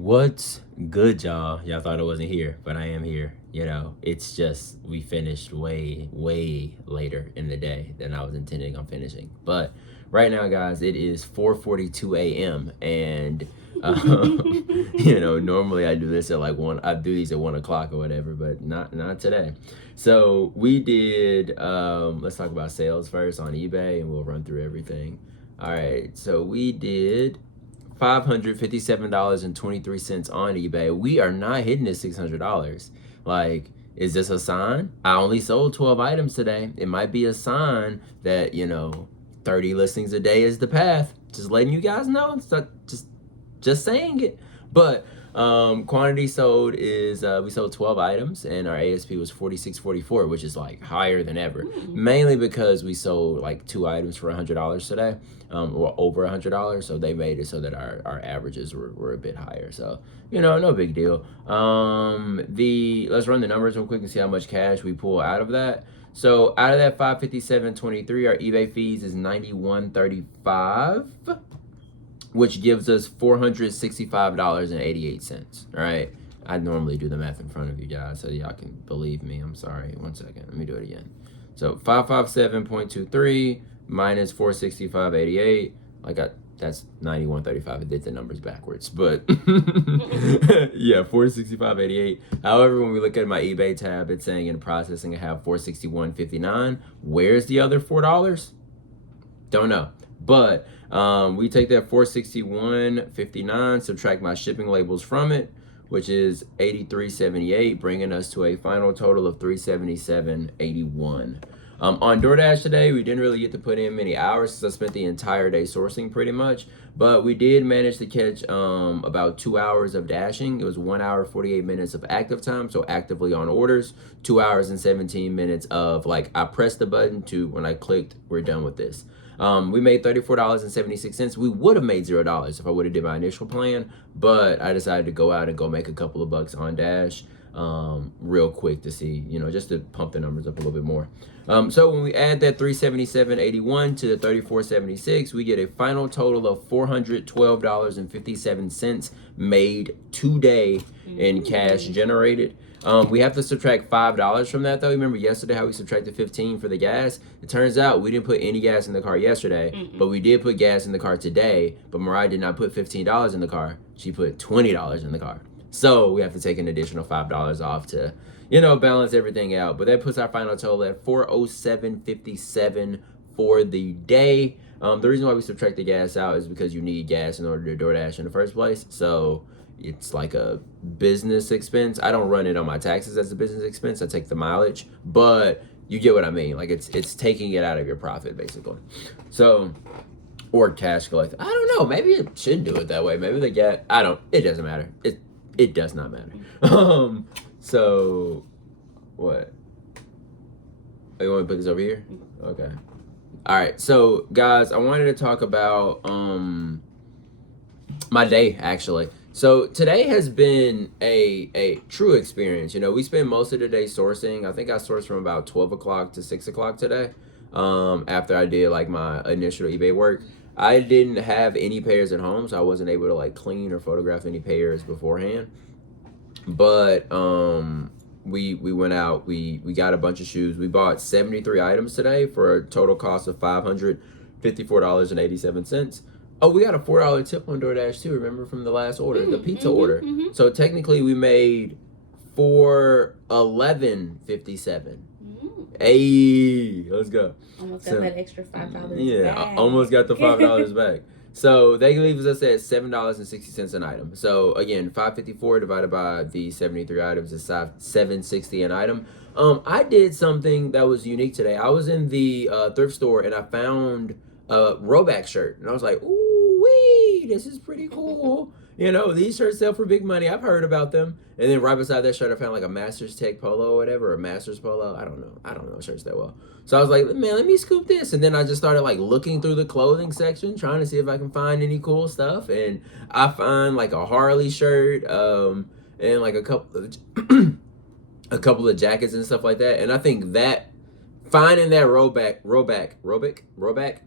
What's good, y'all? Y'all thought I wasn't here, but I am here. It's just we finished way, way later in the day than I was intending on finishing. But right now, guys, it is 4:42 a.m. and normally I do this at like one. I do these at 1 o'clock or whatever, but not today. So we did. Let's talk about sales first on eBay, and we'll run through everything. All right, so we did $557.23 on eBay. We are not hitting this $600. Like, is this a sign? I only sold 12 items today. It might be a sign that, 30 listings a day is the path. Just letting you guys know. It's not just saying it. But quantity sold is we sold 12 items and our ASP was $46.44, which is like higher than ever. Mainly because we sold like 2 items for $100 today, or over $100. So they made it so that our averages were a bit higher. So no big deal. Let's run the numbers real quick and see how much cash we pull out of that. So out of that 557.23, our eBay fees is $91.35. which gives us $465.88. All right. I normally do the math in front of you guys so y'all can believe me. I'm sorry. 1 second. Let me do it again. So 557.23 minus 465.88. That's 91.35. I did the numbers backwards, but yeah, 465.88. However, when we look at my eBay tab, it's saying in processing I have 461.59. Where's the other $4? Don't know. But we take that 461.59, subtract my shipping labels from it, which is 83.78, bringing us to a final total of 377.81. On DoorDash today, we didn't really get to put in many hours since I spent the entire day sourcing pretty much, but we did manage to catch about 2 hours of dashing. It was 1 hour, 48 minutes of active time, so actively on orders, 2 hours and 17 minutes of I pressed the button to when I clicked, we're done with this. We made $34.76. We would have made $0 if I would have did my initial plan, but I decided to go out and go make a couple of bucks on Dash real quick to see, just to pump the numbers up a little bit more. So when we add that 377.81 to the 34.76, we get a final total of $412.57 made today in cash generated. We have to subtract $5 from that though. Remember yesterday how we subtracted $15 for the gas? It turns out we didn't put any gas in the car yesterday, but we did put gas in the car today. But Mariah did not put $15 in the car. She put $20 in the car. So we have to take an additional $5 off to, balance everything out. But that puts our final total at $407.57 for the day. The reason why we subtract the gas out is because you need gas in order to DoorDash in the first place. So it's like a business expense. I don't run it on my taxes as a business expense. I take the mileage, but you get what I mean. Like it's taking it out of your profit basically. So, or cash collect. I don't know. Maybe it should do it that way. Maybe they get. It doesn't matter. It does not matter. So what? Oh, you want me to put this over here? Okay. All right. So guys, I wanted to talk about my day actually. So today has been a true experience. We spent most of the day sourcing. I think I sourced from about 12 o'clock to 6 o'clock today. After I did my initial eBay work. I didn't have any pairs at home, so I wasn't able to clean or photograph any pairs beforehand. But we went out, we got a bunch of shoes. We bought 73 items today for a total cost of $554.87. Oh, we got a $4 tip on DoorDash too, remember from the last order, the pizza order. So technically we made $411.57. Hey, let's go. Almost got that extra $5 yeah, back. I almost got the $5 back. So that leaves us at $7.60 an item. So again, 554 divided by the 73 items is $7.60 an item. I did something that was unique today. I was in the thrift store and I found a Roback shirt, and I was like, "Ooh wee, this is pretty cool." These shirts sell for big money. I've heard about them. And then right beside that shirt, I found a Masters Tech polo or whatever, or Masters polo. I don't know shirts that well. So I was like, man, let me scoop this. And then I just started looking through the clothing section, trying to see if I can find any cool stuff. And I find a Harley shirt, and a couple of jackets and stuff like that. And I think that finding that Roback,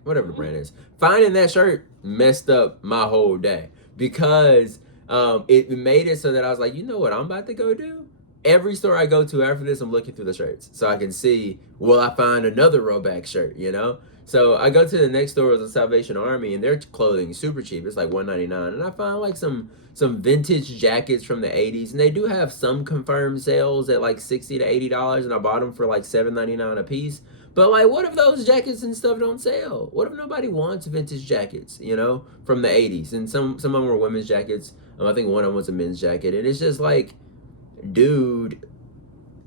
whatever the brand is, finding that shirt messed up my whole day. Because it made it so that I was like, you know what I'm about to go do? Every store I go to after this, I'm looking through the shirts so I can see, will I find another Roback shirt, you know? So I go to the next store, the Salvation Army, and their clothing is super cheap. It's like $1.99, and I find like some vintage jackets from the '80s, and they do have some confirmed sales at like $60 to $80, and I bought them for like $7.99 a piece. But like, what if those jackets and stuff don't sell? What if nobody wants vintage jackets, you know, from the '80s? And some of them were women's jackets. I think one of them was a men's jacket, and it's just like, dude,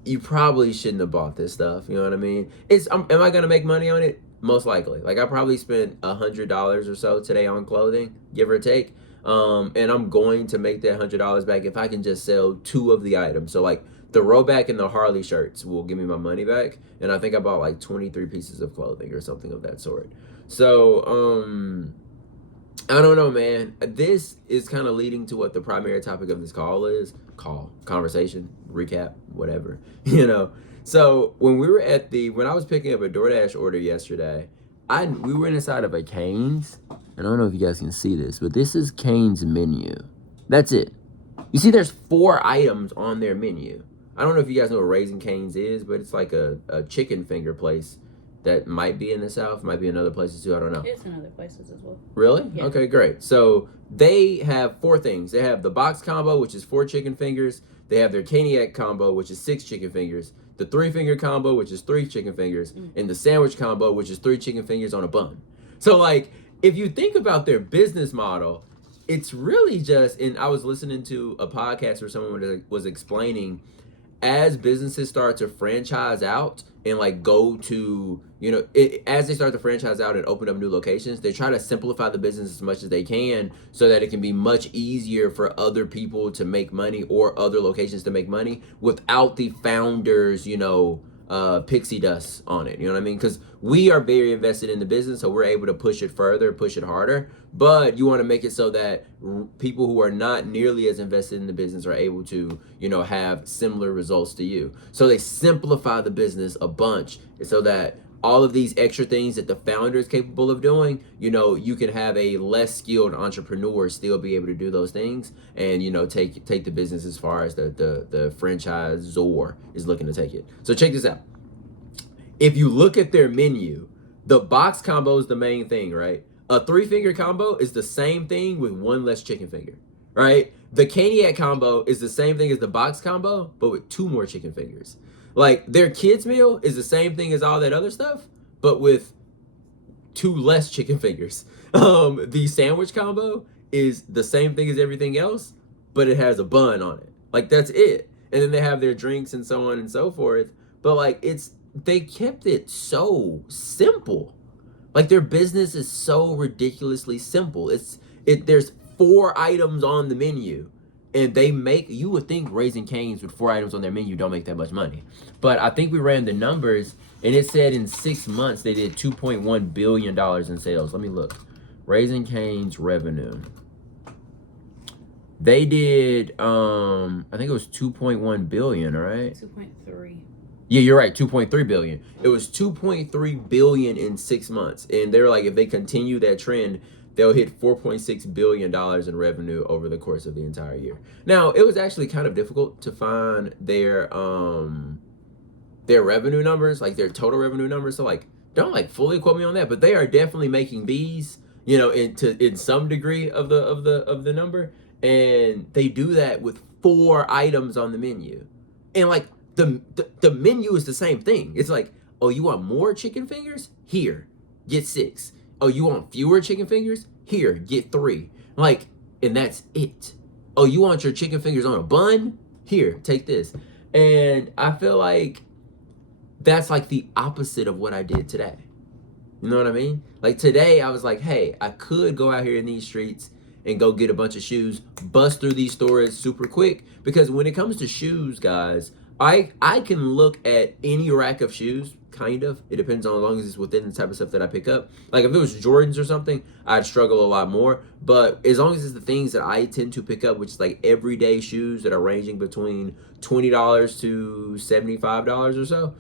you probably shouldn't have bought this stuff. You know what I mean? Am I gonna make money on it? Most likely. Like, I probably spent $100 or so today on clothing, give or take. And I'm going to make that $100 back if I can just sell 2 of the items. So like the Roback and the Harley shirts will give me my money back. And I think I bought like 23 pieces of clothing or something of that sort. So I don't know, man. This is kind of leading to what the primary topic of this conversation, recap, whatever, you know. So when I was picking up a DoorDash order yesterday, we were inside of a Cane's, and I don't know if you guys can see this, but this is Cane's menu. That's it. You see, there's 4 items on their menu. I don't know if you guys know what Raising Cane's is, but it's like a chicken finger place that might be in the South, might be in other places too. I don't know. It's in other places as well. Really? Yeah. Okay, great. So they have 4 things. They have the box combo, which is 4 chicken fingers. They have their Caniac combo, which is 6 chicken fingers. The 3-finger combo, which is 3 chicken fingers. And the sandwich combo, which is 3 chicken fingers on a bun. So like, if you think about their business model, it's really just, and I was listening to a podcast where someone was explaining, as businesses start to franchise out and like go to, you know, as they start to franchise out and open up new locations, they try to simplify the business as much as they can so that it can be much easier for other people to make money or other locations to make money without the founders, you know, pixie dust on it. You know what I mean? Because we are very invested in the business, so we're able to push it further, push it harder. But you want to make it so that people who are not nearly as invested in the business are able to, you know, have similar results to you. So they simplify the business a bunch so that all of these extra things that the founder is capable of doing, you know, you can have a less skilled entrepreneur still be able to do those things and, you know, take the business as far as the franchisor is looking to take it. So check this out. If you look at their menu, the box combo is the main thing, right? A 3-finger combo is the same thing with 1 less chicken finger, right? The Caniac combo is the same thing as the box combo, but with 2 more chicken fingers. Like, their kids meal is the same thing as all that other stuff, but with 2 less chicken fingers. The sandwich combo is the same thing as everything else, but it has a bun on it. Like, that's it. And then they have their drinks and so on and so forth. But like, they kept it so simple. Like, their business is so ridiculously simple. There's 4 items on the menu. And you would think Raising Cane's with 4 items on their menu don't make that much money. But I think we ran the numbers, and it said in 6 months they did $2.1 billion in sales. Let me look. Raising Cane's revenue. They did, I think it was 2.1 billion, right? 2.3. Yeah, you're right, 2.3 billion. It was 2.3 billion in 6 months. And they're like, if they continue that trend, they'll hit $4.6 billion in revenue over the course of the entire year. Now, it was actually kind of difficult to find their revenue numbers, like their total revenue numbers. So like, don't like fully quote me on that, but they are definitely making B's, you know, in some degree of the number. And they do that with 4 items on the menu. And like, the menu is the same thing. It's like, oh, you want more chicken fingers? Here, get 6. Oh, you want fewer chicken fingers? Here, get 3. Like, and that's it. Oh, you want your chicken fingers on a bun? Here, take this. And I feel like that's like the opposite of what I did today. You know what I mean? Like, today I was like, hey, I could go out here in these streets and go get a bunch of shoes, bust through these stores super quick. Because when it comes to shoes, guys, I can look at any rack of shoes, kind of. It depends on as long as it's within the type of stuff that I pick up. Like, if it was Jordans or something, I'd struggle a lot more. But as long as it's the things that I tend to pick up, which is like everyday shoes that are ranging between $20 to $75 or so,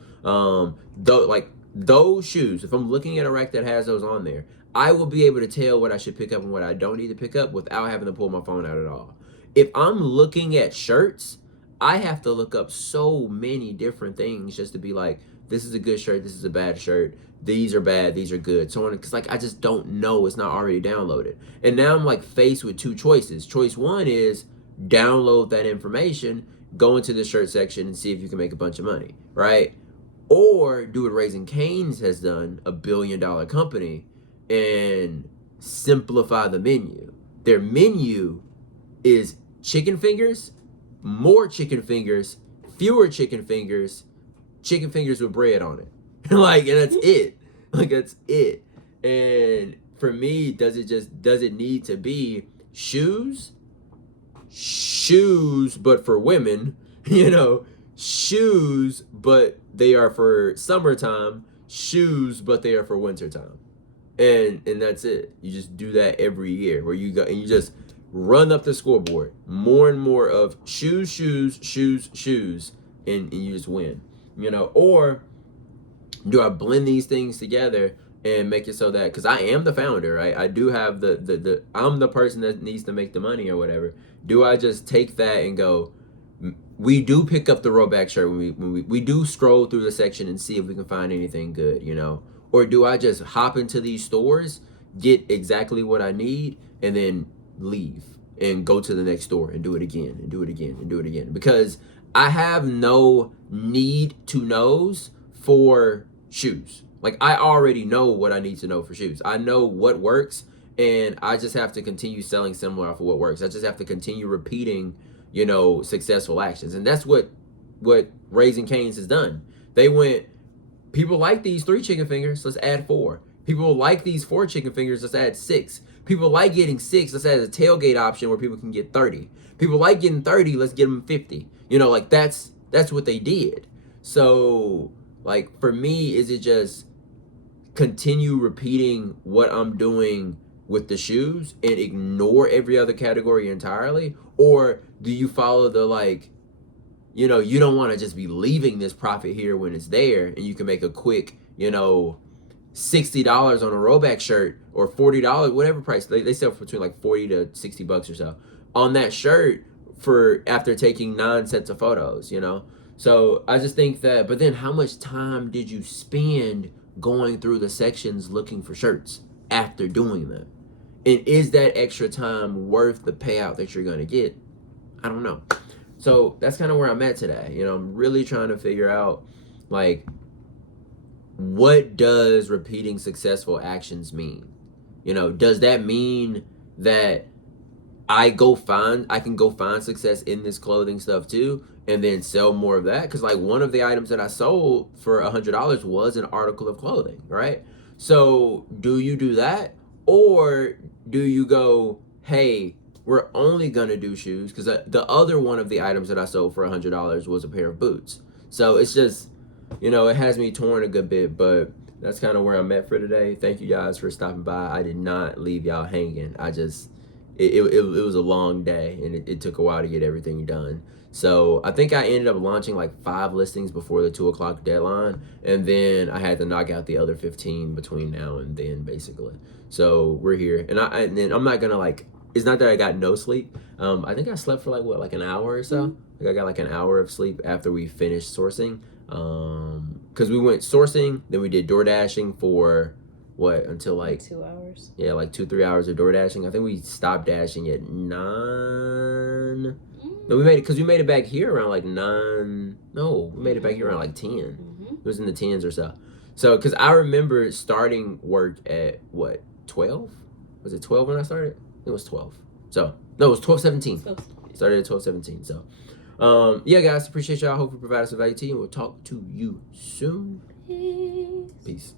those shoes, if I'm looking at a rack that has those on there, I will be able to tell what I should pick up and what I don't need to pick up without having to pull my phone out at all. if I'm looking at shirts, I have to look up so many different things just to be like, this is a good shirt, this is a bad shirt, these are bad, these are good, so on, because like I just don't know, it's not already downloaded. And now I'm like faced with two choices. Choice one is download that information, go into the shirt section and see if you can make a bunch of money, right? Or do what Raising Cane's has done, a $1 billion company, and simplify the menu. Their menu is chicken fingers, more chicken fingers, fewer chicken fingers with bread on it. Like, and that's it. Like, that's it. And for me, does it need to be shoes, but for women, shoes, but they are for summertime, shoes, but they are for wintertime. And that's it. You just do that every year where you go and you just run up the scoreboard. More and more of shoes, and you just win. Or do I blend these things together and make it so that, because I am the founder, right? I do have I'm the person that needs to make the money or whatever. Do I just take that and go, we do pick up the rollback shirt when we do scroll through the section and see if we can find anything good, Or do I just hop into these stores, get exactly what I need, and then leave and go to the next store and do it again and do it again and do it again? Because I have no need to knows for shoes. Like, I already know what I need to know for shoes. I know what works, and I just have to continue selling similar off of what works. I just have to continue repeating, successful actions. And that's what Raising Cane's has done. They went, people like these 3 chicken fingers, let's add 4. People like these 4 chicken fingers, let's add 6. People like getting 6, let's add a tailgate option where people can get 30. People like getting 30, let's get them 50. Like that's what they did. So, like, for me, is it just continue repeating what I'm doing with the shoes and ignore every other category entirely? Or do you follow the, like, you don't want to just be leaving this profit here when it's there and you can make a quick, $60 on a rollback shirt or $40, whatever price. They sell for between like $40 to $60 or so on that shirt for after taking 9 sets of photos, So I just think that, but then how much time did you spend going through the sections looking for shirts after doing that? And is that extra time worth the payout that you're going to get? I don't know. So that's kind of where I'm at today. I'm really trying to figure out, like, what does repeating successful actions mean? Does that mean that I can go find success in this clothing stuff too, and then sell more of that? Because, like, one of the items that I sold for $100 was an article of clothing, right? So do you do that? Or do you go, hey, we're only going to do shoes? Because the other one of the items that I sold for $100 was a pair of boots. So it's just, it has me torn a good bit, but that's kind of where I'm at for today. Thank you guys for stopping by. I did not leave y'all hanging. It was a long day, and it took a while to get everything done. So I think I ended up launching like 5 listings before the 2 o'clock deadline, and then I had to knock out the other 15 between now and then, basically. So we're here, and then I'm not gonna, like, it's not that I got no sleep. I think I slept for like an hour or so. Like, I got like an hour of sleep after we finished sourcing, because we went sourcing, then we did door dashing for until like 2 hours. Yeah, like 2-3 hours of door dashing. I think we stopped dashing at 9. No, we made it back here around like 9. No, we made it back here around like 10. It was in the 10s or so. So, because I remember starting work at 12? Was it 12 when I started? It was 12. So, no, it was 12:17. Started at 12:17. So, yeah, guys, appreciate y'all. Hope we provided some value to you, and we'll talk to you soon. Peace.